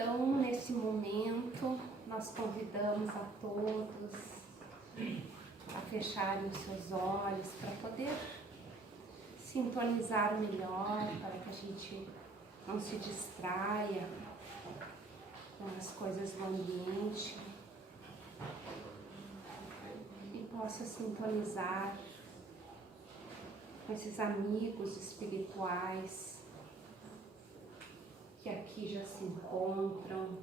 Então, nesse momento, nós convidamos a todos a fecharem os seus olhos para poder sintonizar melhor, para que a gente não se distraia com as coisas do ambiente e possa sintonizar com esses amigos espirituais que aqui já se encontram,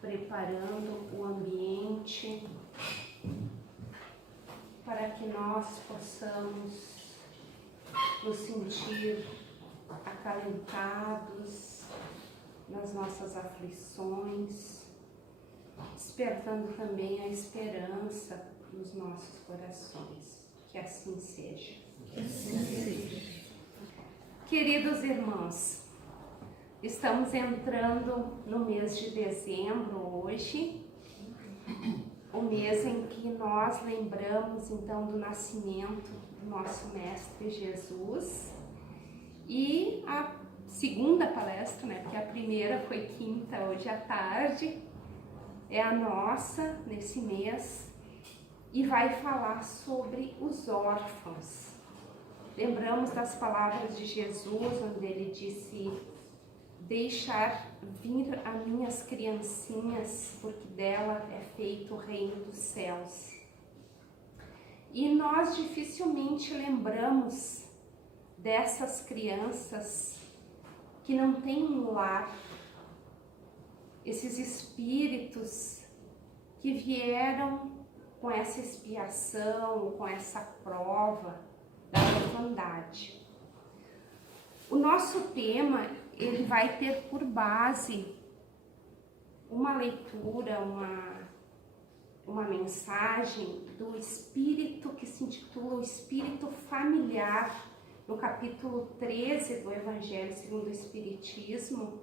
preparando o ambiente para que nós possamos nos sentir acalentados nas nossas aflições, despertando também a esperança nos nossos corações. Que assim seja. Que assim seja. Queridos irmãos, estamos entrando no mês de dezembro hoje, o mês em que nós lembramos então do nascimento do nosso Mestre Jesus. E a segunda palestra, porque a primeira foi quinta, hoje à tarde, é a nossa nesse mês e vai falar sobre os órfãos. Lembramos das palavras de Jesus, onde ele disse: deixar vir a minhas criancinhas, porque dela é feito o reino dos céus. E nós dificilmente lembramos dessas crianças que não têm um lar, esses espíritos que vieram com essa expiação, com essa prova da orfandade. O nosso tema, ele vai ter por base uma leitura, uma mensagem do Espírito que se intitula o Espírito Familiar, no capítulo 13 do Evangelho segundo o Espiritismo,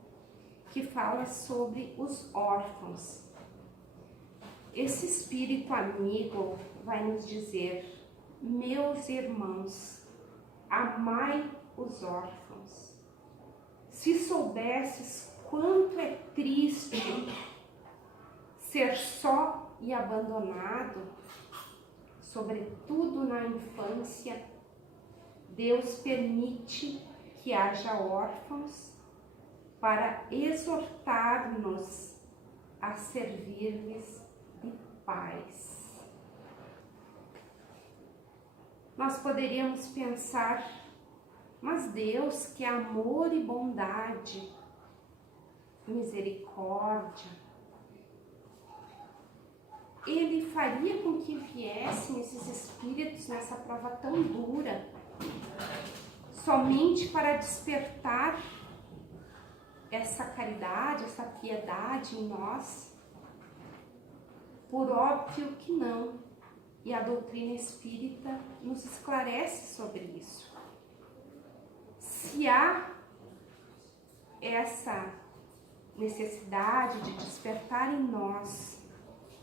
que fala sobre os órfãos. Esse Espírito amigo vai nos dizer: meus irmãos, amai os órfãos. Se soubesses quanto é triste ser só e abandonado, sobretudo na infância, Deus permite que haja órfãos para exortar-nos a servir-lhes de pais. Nós poderíamos pensar: mas Deus, que é amor e bondade, misericórdia, Ele faria com que viessem esses espíritos nessa prova tão dura, somente para despertar essa caridade, essa piedade em nós? Por óbvio que não. E a doutrina espírita nos esclarece sobre isso. Se há essa necessidade de despertar em nós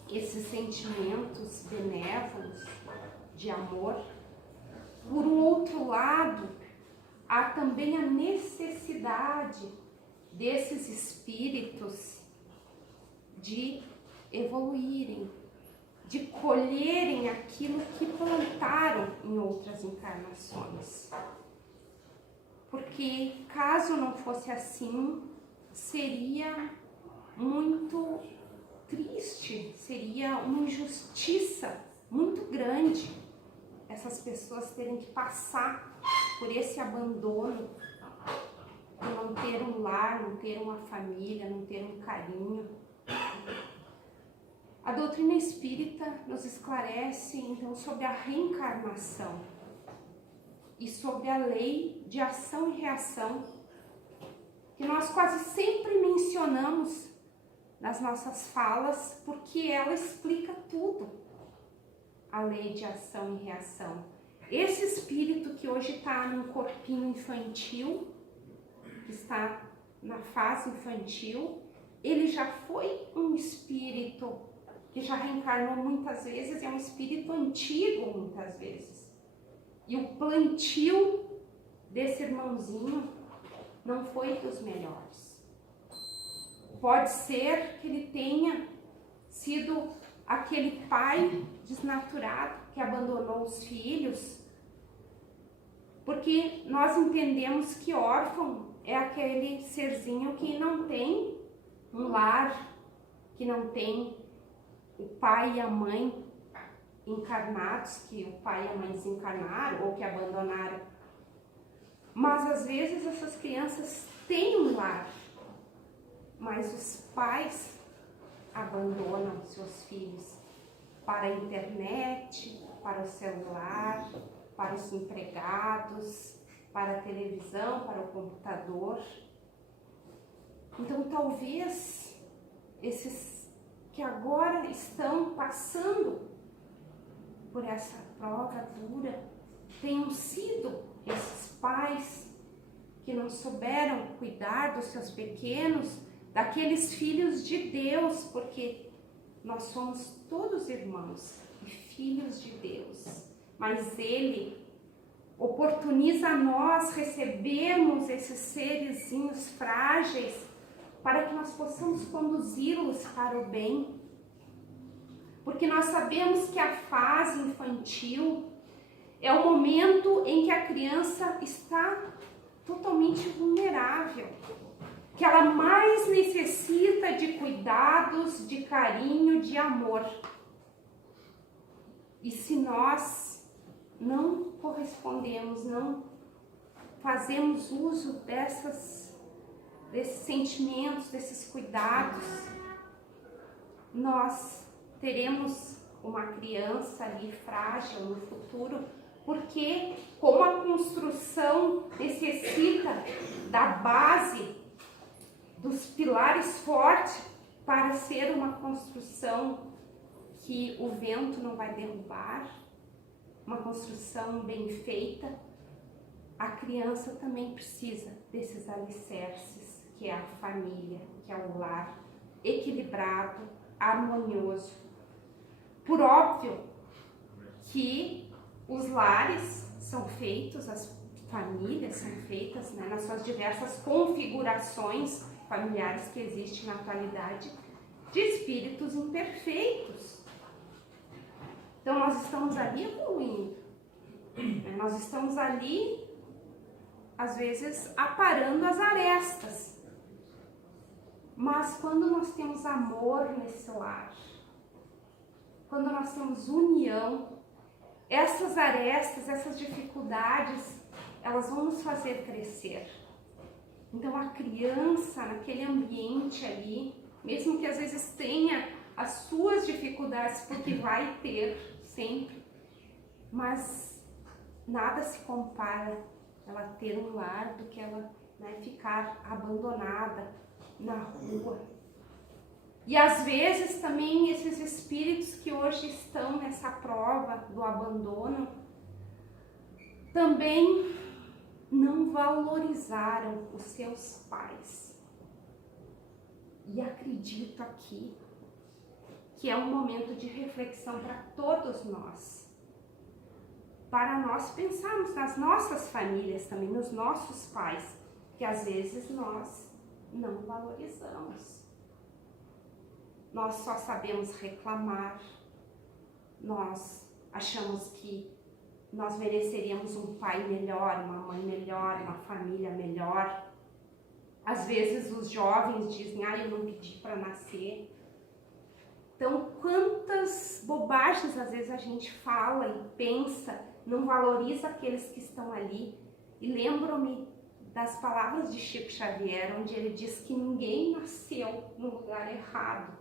esses sentimentos benévolos de amor, por um outro lado, há também a necessidade desses espíritos de evoluírem, de colherem aquilo que plantaram em outras encarnações. Porque caso não fosse assim, seria muito triste, seria uma injustiça muito grande essas pessoas terem que passar por esse abandono, de não ter um lar, não ter uma família, não ter um carinho. A doutrina espírita nos esclarece então sobre a reencarnação e sobre a lei de ação e reação, que nós quase sempre mencionamos nas nossas falas, porque ela explica tudo. A lei de ação e reação. Esse espírito que hoje está num corpinho infantil, que está na fase infantil, ele já foi um espírito que já reencarnou muitas vezes, é um espírito antigo muitas vezes. E o plantio desse irmãozinho não foi dos melhores. Pode ser que ele tenha sido aquele pai desnaturado que abandonou os filhos, porque nós entendemos que órfão é aquele serzinho que não tem um lar, que não tem o pai e a mãe encarnados, que o pai e a mãe desencarnaram ou que abandonaram. Mas às vezes essas crianças têm um lar, mas os pais abandonam seus filhos para a internet, para o celular, para os empregados, para a televisão, para o computador. Então talvez esses que agora estão passando por essa prova dura tenham sido esses pais que não souberam cuidar dos seus pequenos, daqueles filhos de Deus, porque nós somos todos irmãos e filhos de Deus, mas Ele oportuniza a nós recebermos esses serezinhos frágeis para que nós possamos conduzi-los para o bem, porque nós sabemos que a fase infantil é o momento em que a criança está totalmente vulnerável, que ela mais necessita de cuidados, de carinho, de amor. E se nós não correspondemos, não fazemos uso desses sentimentos, desses cuidados, nós teremos uma criança ali frágil no futuro, porque como a construção necessita da base, dos pilares fortes para ser uma construção que o vento não vai derrubar, uma construção bem feita, a criança também precisa desses alicerces, que é a família, que é o lar equilibrado, harmonioso. Por óbvio que os lares são feitos, as famílias são feitas, né, nas suas diversas configurações familiares que existem na atualidade, de espíritos imperfeitos. Então nós estamos ali evoluindo, né? Nós estamos ali, às vezes, aparando as arestas. Mas quando nós temos amor nesse lar, quando nós temos união, essas arestas, essas dificuldades, elas vão nos fazer crescer. Então a criança naquele ambiente ali, mesmo que às vezes tenha as suas dificuldades, porque vai ter sempre, mas nada se compara ela ter um lar do que ela, né, ficar abandonada na rua. E às vezes também esses espíritos que hoje estão nessa prova do abandono também não valorizaram os seus pais. E acredito aqui que é um momento de reflexão para todos nós, para nós pensarmos nas nossas famílias também, nos nossos pais, que às vezes nós não valorizamos. Nós só sabemos reclamar, nós achamos que nós mereceríamos um pai melhor, uma mãe melhor, uma família melhor. Às vezes os jovens dizem, eu não pedi para nascer. Então, quantas bobagens às vezes a gente fala e pensa, não valoriza aqueles que estão ali. E lembro-me das palavras de Chico Xavier, onde ele diz que ninguém nasceu no lugar errado.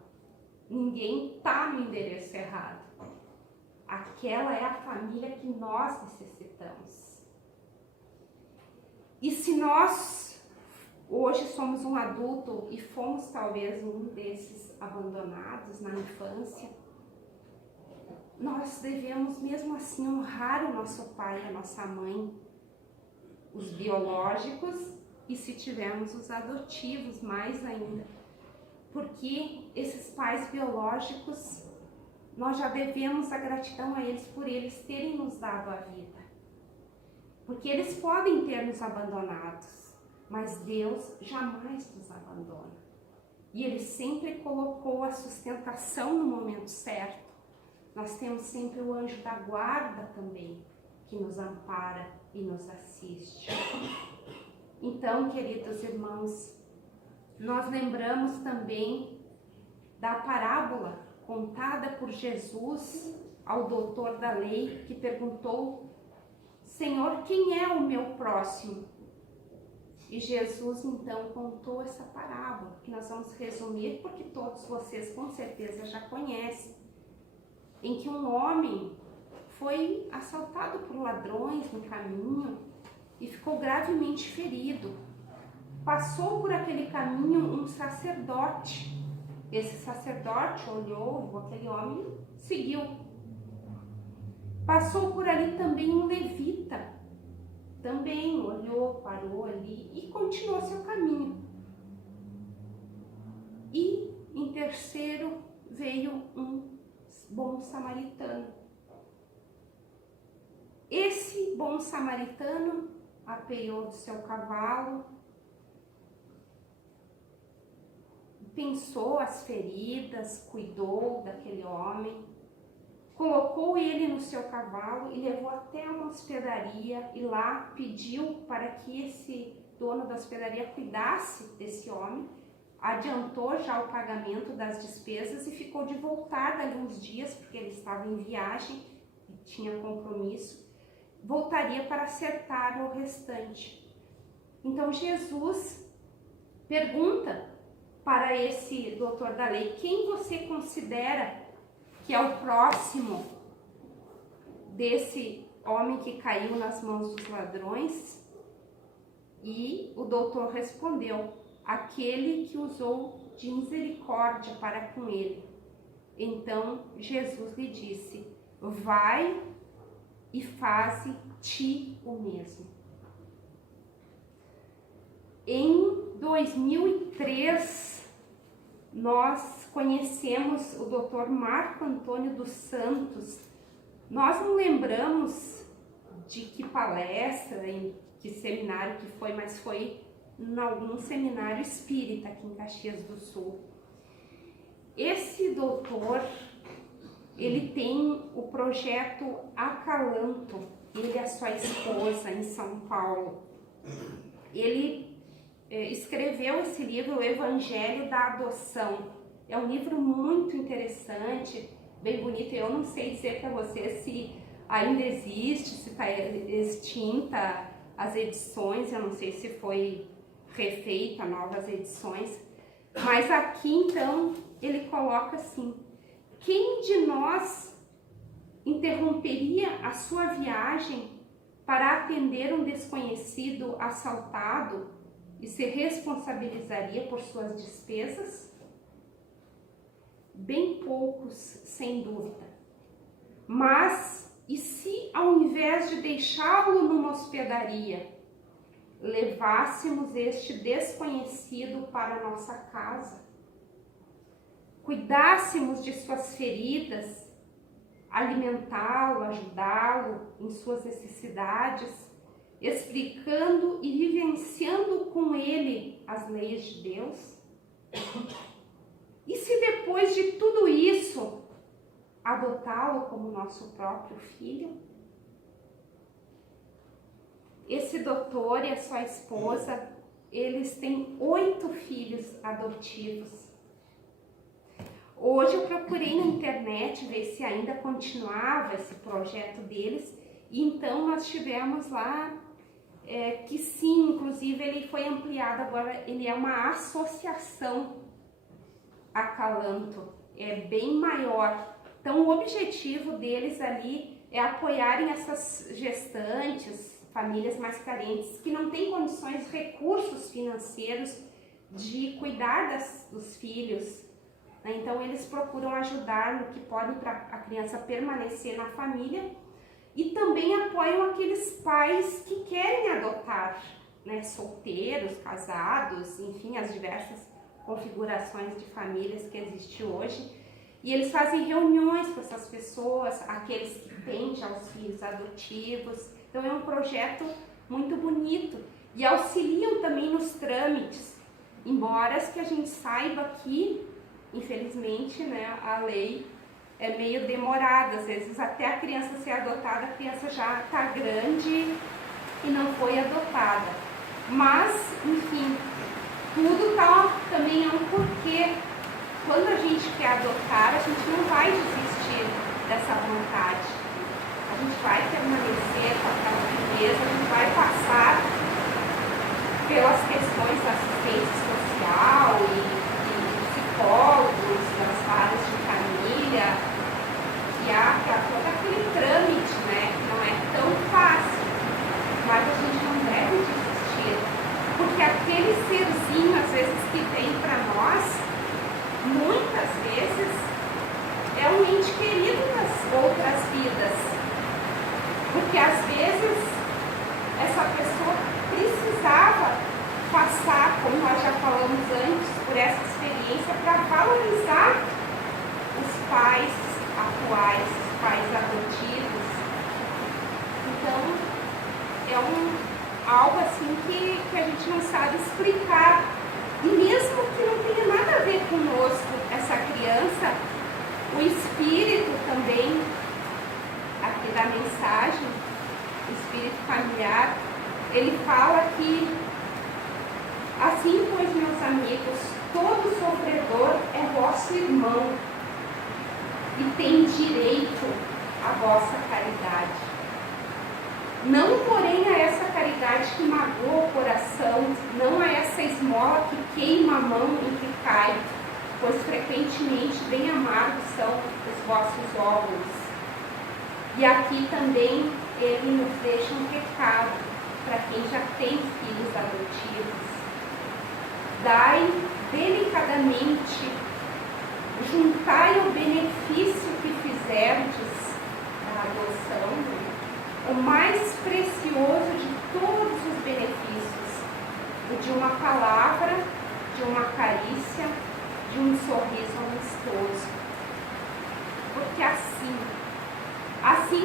Ninguém está no endereço errado. Aquela é a família que nós necessitamos. E se nós hoje somos um adulto e fomos talvez um desses abandonados na infância, nós devemos mesmo assim honrar o nosso pai e a nossa mãe, os biológicos, e se tivermos os adotivos mais ainda, porque esses pais biológicos, nós já devemos a gratidão a eles por eles terem nos dado a vida. Porque eles podem ter nos abandonados, mas Deus jamais nos abandona. e Ele sempre colocou a sustentação no momento certo. Nós temos sempre o anjo da guarda também, que nos ampara e nos assiste. Então, queridos irmãos, nós lembramos também da parábola contada por Jesus ao doutor da lei, que perguntou: Senhor, quem é o meu próximo? E Jesus então contou essa parábola, que nós vamos resumir porque todos vocês com certeza já conhecem, em que um homem foi assaltado por ladrões no caminho e ficou gravemente ferido. Passou por aquele caminho um sacerdote. Esse sacerdote olhou, viu aquele homem, seguiu. Passou por ali também um levita. Também olhou, parou ali e continuou seu caminho. E em terceiro veio um bom samaritano. Esse bom samaritano apeou do seu cavalo, pensou as feridas, cuidou daquele homem, colocou ele no seu cavalo e levou até uma hospedaria e lá pediu para que esse dono da hospedaria cuidasse desse homem, adiantou já o pagamento das despesas e ficou de voltar dali uns dias, porque ele estava em viagem e tinha compromisso, voltaria para acertar o restante. Então Jesus pergunta para esse doutor da lei: quem você considera que é o próximo desse homem que caiu nas mãos dos ladrões? E o doutor respondeu: aquele que usou de misericórdia para com ele. Então Jesus lhe disse: vai e faze ti o mesmo. Em 2003, nós conhecemos o Dr. Marco Antônio dos Santos. Nós não lembramos de que palestra, em que seminário que foi, mas foi em algum seminário espírita aqui em Caxias do Sul. Esse doutor, ele tem o projeto Acalanto, ele e a sua esposa em São Paulo. Ele escreveu esse livro, O Evangelho da Adoção. É um livro muito interessante, bem bonito. Eu não sei dizer para você se ainda existe, se está extinta as edições, eu não sei se foi refeita novas edições, mas aqui então ele coloca assim: quem de nós interromperia a sua viagem para atender um desconhecido assaltado e se responsabilizaria por suas despesas? Bem poucos, sem dúvida. Mas e se, ao invés de deixá-lo numa hospedaria, levássemos este desconhecido para nossa casa, cuidássemos de suas feridas, alimentá-lo, ajudá-lo em suas necessidades, explicando e vivenciando com ele as leis de Deus? E se depois de tudo isso, adotá-lo como nosso próprio filho? Esse doutor e a sua esposa, eles têm 8 filhos adotivos. Hoje eu procurei na internet ver se ainda continuava esse projeto deles, e então nós tivemos lá que sim, inclusive ele foi ampliado, agora ele é uma associação Acalanto, é bem maior. Então o objetivo deles ali é apoiarem essas gestantes, famílias mais carentes, que não têm condições, recursos financeiros de cuidar dos filhos. Então eles procuram ajudar no que podem para a criança permanecer na família, e também apoiam aqueles pais que querem adotar, né, solteiros, casados, enfim, as diversas configurações de famílias que existem hoje. E eles fazem reuniões com essas pessoas, aqueles que têm já os filhos adotivos. Então é um projeto muito bonito, e auxiliam também nos trâmites Embora que a gente saiba que, infelizmente, né, a lei é meio demorada, às vezes até a criança ser adotada, a criança já está grande e não foi adotada. Mas, enfim, tudo também é um porquê. Quando a gente quer adotar, a gente não vai desistir dessa vontade. A gente vai permanecer com aquela firmeza, a gente vai passar pelas questões da assistência social e psicólogos, das varas de família, e há todo aquele trâmite, né, que não é tão fácil, mas a gente não deve desistir, porque aquele serzinho, às vezes, que vem para nós, muitas vezes é um ente querido das outras vidas, porque às vezes essa pessoa precisava passar, como nós já falamos antes, por essa experiência para valorizar os pais atuais, os pais adotivos. Então, é algo assim que a gente não sabe explicar. E mesmo que não tenha nada a ver conosco, essa criança, o espírito também, aqui da mensagem, o espírito familiar, ele fala que, assim, pois, meus amigos, todo sofredor é vosso irmão e tem direito à vossa caridade. Não, porém, a essa caridade que magoa o coração, não a essa esmola que queima a mão e que cai, pois frequentemente bem amargos são os vossos óvulos. E aqui também ele nos deixa um recado para quem já tem filhos adotivos. Dai delicadamente, juntai o benefício que fizerdes da adoção, o mais precioso de todos os benefícios, o de uma palavra, de uma carícia, de um sorriso amistoso. Porque assim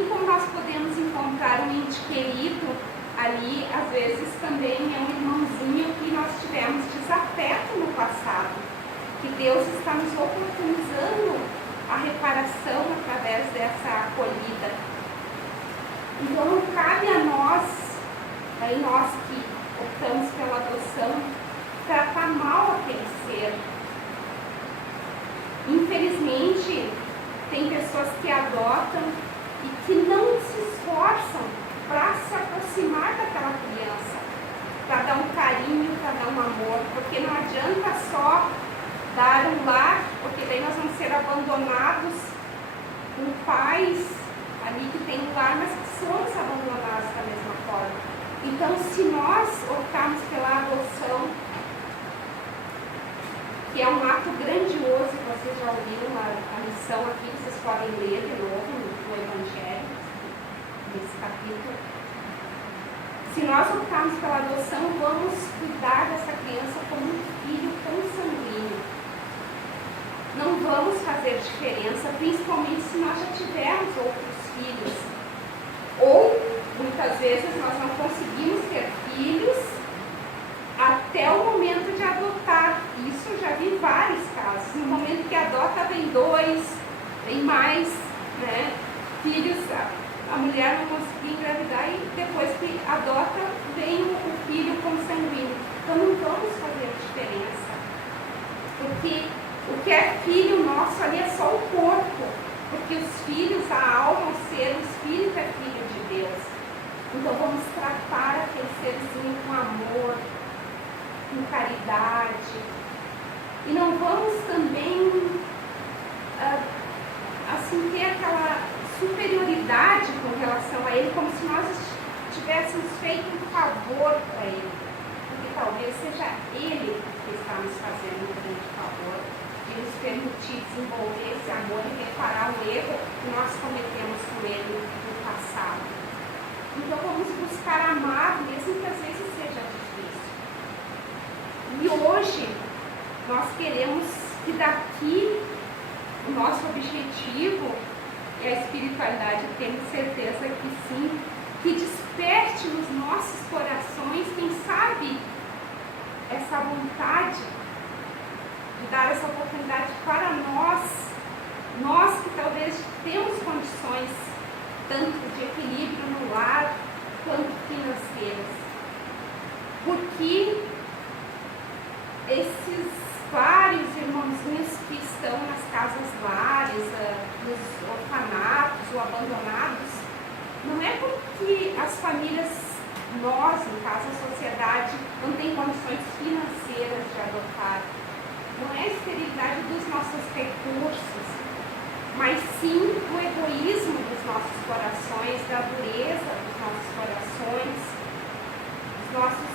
como nós podemos encontrar um ente querido ali, às vezes também é um irmãozinho que nós tivemos desafeto no passado, que Deus está nos oportunizando a reparação através dessa acolhida. Então não cabe a nós, aí nós que optamos pela adoção, tratar mal aquele ser. Infelizmente, tem pessoas que adotam e que não se esforçam para se aproximar daquela criança, para dar um carinho, para dar um amor, porque não adianta só dar um lar, porque daí nós vamos ser abandonados com pais ali que tem um lar, mas que somos abandonados da mesma forma. Então, se nós optarmos pela adoção, que é um ato grandioso, vocês já ouviram a lição aqui, vocês podem ler de novo no Evangelho, nesse capítulo. Se nós optarmos pela adoção, vamos cuidar dessa criança como um filho consanguíneo. Não vamos fazer diferença, principalmente se nós já tivermos outros filhos. Ou, muitas vezes, nós não conseguimos ter filhos até o momento de adotar. Isso eu já vi vários casos. No momento que adota, vem 2, vem mais, né? Filhos, a mulher não conseguia engravidar e depois que adota, vem o filho consanguíneo. Então não vamos fazer diferença. Porque o que é filho nosso ali é só o corpo. Porque os filhos, a alma, o ser, o espírito é filho de Deus. Então vamos tratar aquele serzinho com amor, com caridade. E não vamos também assim ter aquela superioridade com relação a ele, como se nós tivéssemos feito um favor para ele. Porque talvez seja ele que está nos fazendo um grande favor, de nos permitir desenvolver esse amor e reparar o erro que nós cometemos com ele no passado. Então vamos buscar amar, mesmo que às vezes seja difícil. E hoje nós queremos que daqui o nosso objetivo é a espiritualidade, temos certeza que sim, que desperte nos nossos corações, quem sabe, essa vontade de dar essa oportunidade para nós que talvez temos condições tanto de equilíbrio no lar quanto financeiras. Porque esses vários irmãozinhos que estão nas casas lares, nos orfanatos ou abandonados, não é porque as famílias, nós, no caso a sociedade, não tem condições financeiras de adotar. Não é a esterilidade dos nossos recursos, mas sim o egoísmo dos nossos corações, da dureza dos nossos corações, dos nossos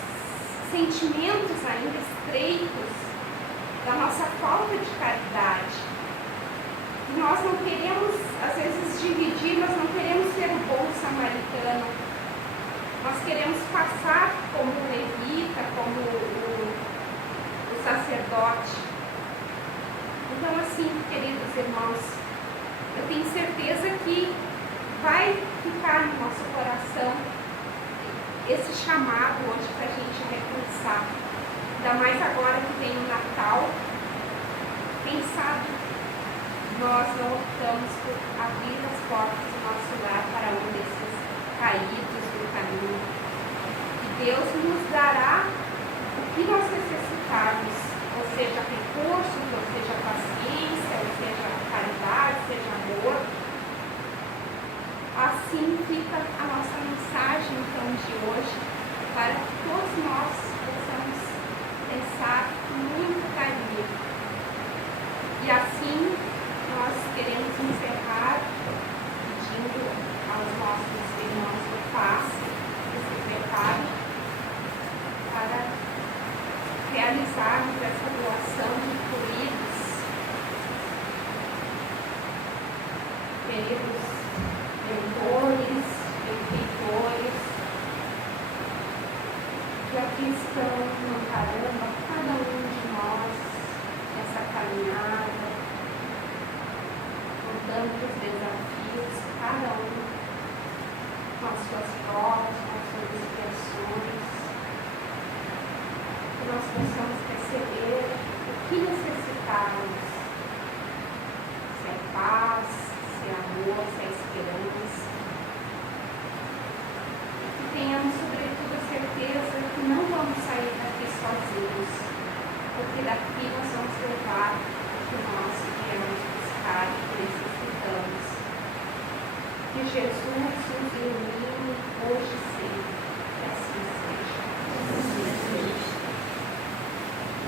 sentimentos ainda estreitos, da nossa falta de caridade. E nós não queremos, às vezes, dividir, nós não queremos ser o bom samaritano. Nós queremos passar como o levita, como o sacerdote. Então, assim, queridos irmãos, eu tenho certeza que vai ficar no nosso coração esse chamado hoje para a gente repensar. Ainda mais agora que tem o Natal. Quem sabe nós não optamos por abrir as portas do nosso lar para um desses caídos do caminho. E Deus nos dará o que nós necessitarmos, ou seja, recursos, ou seja, paciência, ou seja, caridade, seja amor. Assim fica a nossa mensagem, então, de hoje, para que todos nós possamos pensar com muito carinho. E assim, nós queremos encerrar pedindo aos nossos irmãos do passe que se preparem para realizarmos essa doação de fluidos. Queridos mentores, benfeitores, que aqui estão amparando a cada um de nós nessa caminhada, com tantos desafios, cada um com as suas provas, com as suas expiações, que nós possamos receber o que necessitarmos, se é paz, se é amor, se é esperança, e que tenhamos sobretudo a certeza que não vamos sair daqui sozinhos, porque daqui nós vamos levar o que nós viemos buscar e necessitamos. Que Jesus nos ilumine hoje e sempre, que assim seja.